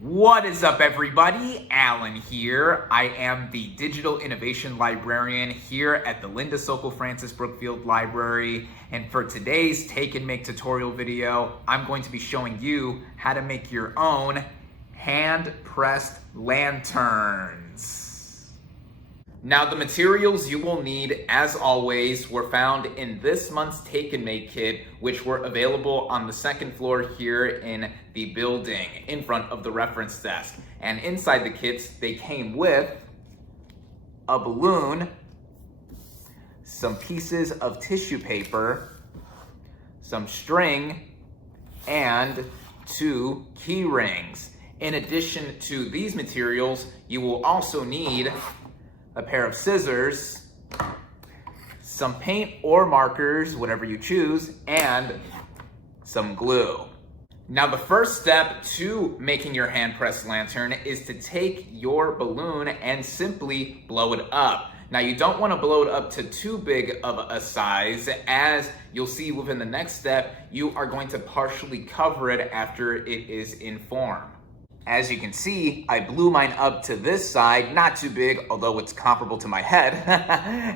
What is up, everybody? Alan here. I am the Digital Innovation Librarian here at the Linda Sokol Francis Brookfield Library. And for today's Take and Make tutorial video, I'm going to be showing you how to make your own hand-pressed lanterns. Now, the materials you will need, as always, were found in this month's Take and Make kit, which were available on the second floor here in the building, in front of the reference desk. And inside the kits, they came with a balloon, some pieces of tissue paper, some string, and 2 key rings. In addition to these materials, you will also need a pair of scissors, some paint or markers, whatever you choose, and some glue. Now, the first step to making your hand-pressed lantern is to take your balloon and simply blow it up. Now, you don't want to blow it up to too big of a size, as you'll see within the next step, you are going to partially cover it after it is in form. As you can see, I blew mine up to this side, not too big, although it's comparable to my head.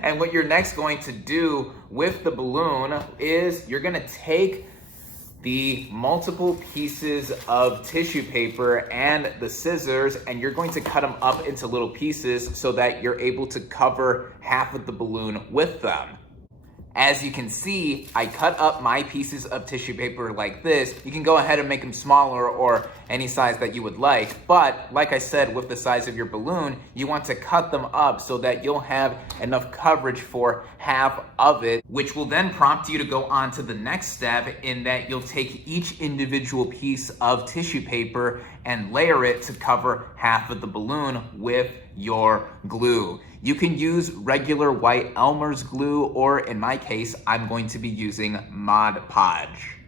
And what you're next going to do with the balloon is you're gonna take the multiple pieces of tissue paper and the scissors, and you're going to cut them up into little pieces so that you're able to cover half of the balloon with them. As you can see, I cut up my pieces of tissue paper like this. You can go ahead and make them smaller or any size that you would like. But like I said, with the size of your balloon, you want to cut them up so that you'll have enough coverage for half of it, which will then prompt you to go on to the next step, in that you'll take each individual piece of tissue paper and layer it to cover half of the balloon with your glue. You can use regular white Elmer's glue, or in my case, I'm going to be using Mod Podge.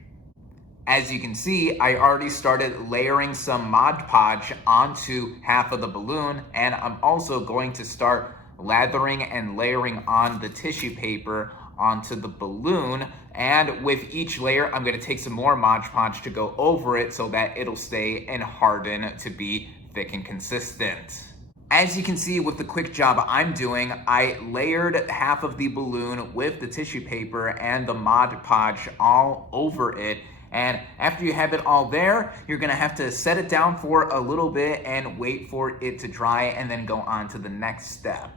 As you can see, I already started layering some Mod Podge onto half of the balloon, and I'm also going to start lathering and layering on the tissue paper onto the balloon. And with each layer, I'm going to take some more Mod Podge to go over it so that it'll stay and harden to be thick and consistent. As you can see with the quick job I'm doing, I layered half of the balloon with the tissue paper and the Mod Podge all over it. And after you have it all there, you're gonna have to set it down for a little bit and wait for it to dry, and then go on to the next step.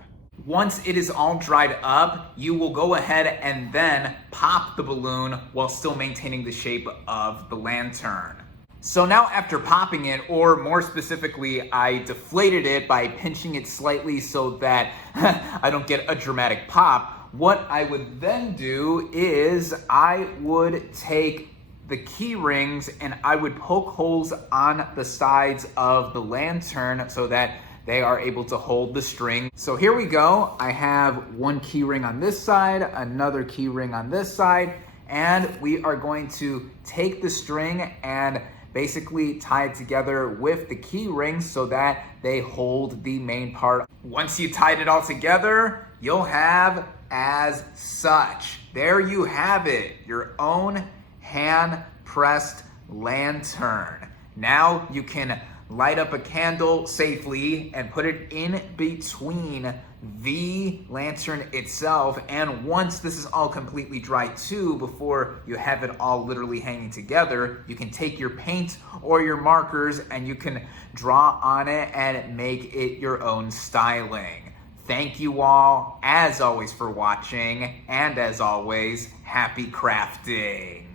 Once it is all dried up, you will go ahead and then pop the balloon while still maintaining the shape of the lantern. So now, after popping it, or more specifically, I deflated it by pinching it slightly so that I don't get a dramatic pop, what I would then do is I would take the key rings and I would poke holes on the sides of the lantern so that they are able to hold the string. So here we go. I have one key ring on this side, another key ring on this side, and we are going to take the string and basically tie it together with the key rings so that they hold the main part. Once you tied it all together, you'll have as such. There you have it, your own hand-pressed lantern. Now you can light up a candle safely and put it in between the lantern itself. And once this is all completely dry too, before you have it all literally hanging together, you can take your paint or your markers and you can draw on it and make it your own styling. Thank you all, as always, for watching, and as always, happy crafting.